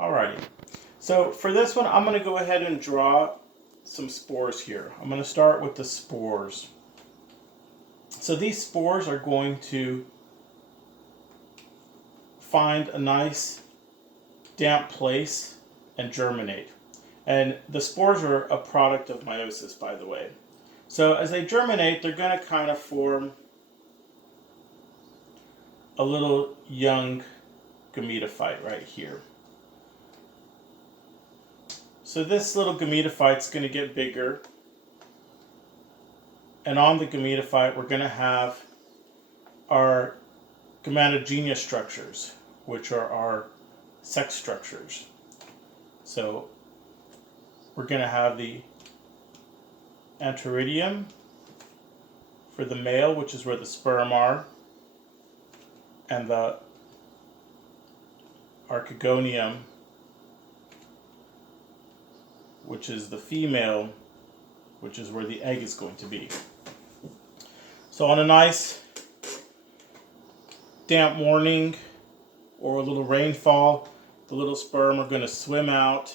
Alrighty, so for this one I'm going to go ahead and draw some spores here. I'm going to start with the spores. So these spores are going to find a nice damp place and germinate. And the spores are a product of meiosis, by the way. So as they germinate, they're going to kind of form a little young gametophyte right here. So this little gametophyte is going to get bigger, and on the gametophyte we're going to have our gametogenia structures, which are our sex structures. So we're going to have the anteridium for the male, which is where the sperm are, and the archegonium, which is the female, which is where the egg is going to be. So on a nice damp morning or a little rainfall, the little sperm are going to swim out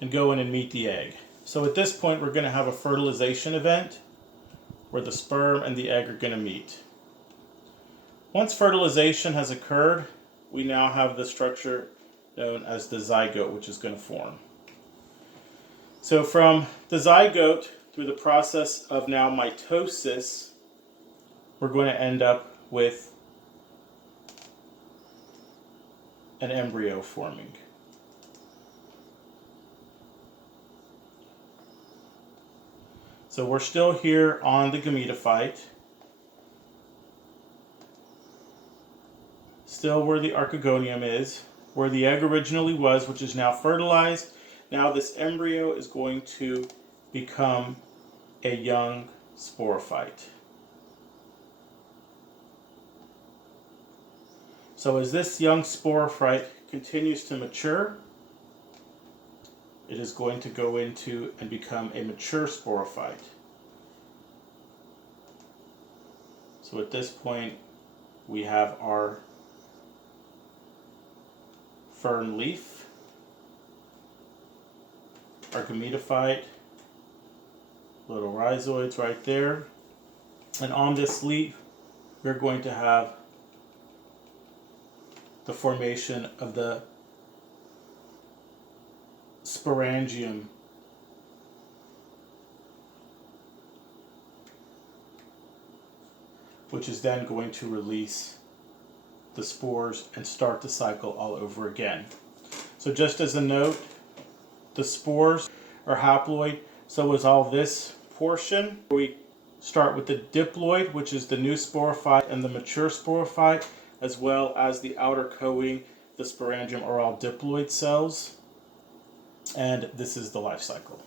and go in and meet the egg. So at this point we're going to have a fertilization event where the sperm and the egg are going to meet. Once fertilization has occurred, we now have the structure known as the zygote, which is going to form. So from the zygote through the process of now mitosis, we're going to end up with an embryo forming. So we're still here on the gametophyte, still where the archegonium is, where the egg originally was, which is now fertilized. Now this embryo is going to become a young sporophyte. So as this young sporophyte continues to mature, it is going to go into and become a mature sporophyte. So at this point we have our fern leaf, our gametophyte, little rhizoids right there, and on this leaf we're going to have the formation of the sporangium, which is then going to release the spores and start the cycle all over again. So just as a note, the spores are haploid, so is all this portion. We start with the diploid, which is the new sporophyte, and the mature sporophyte, as well as the outer coating, the sporangium, are all diploid cells. And this is the life cycle.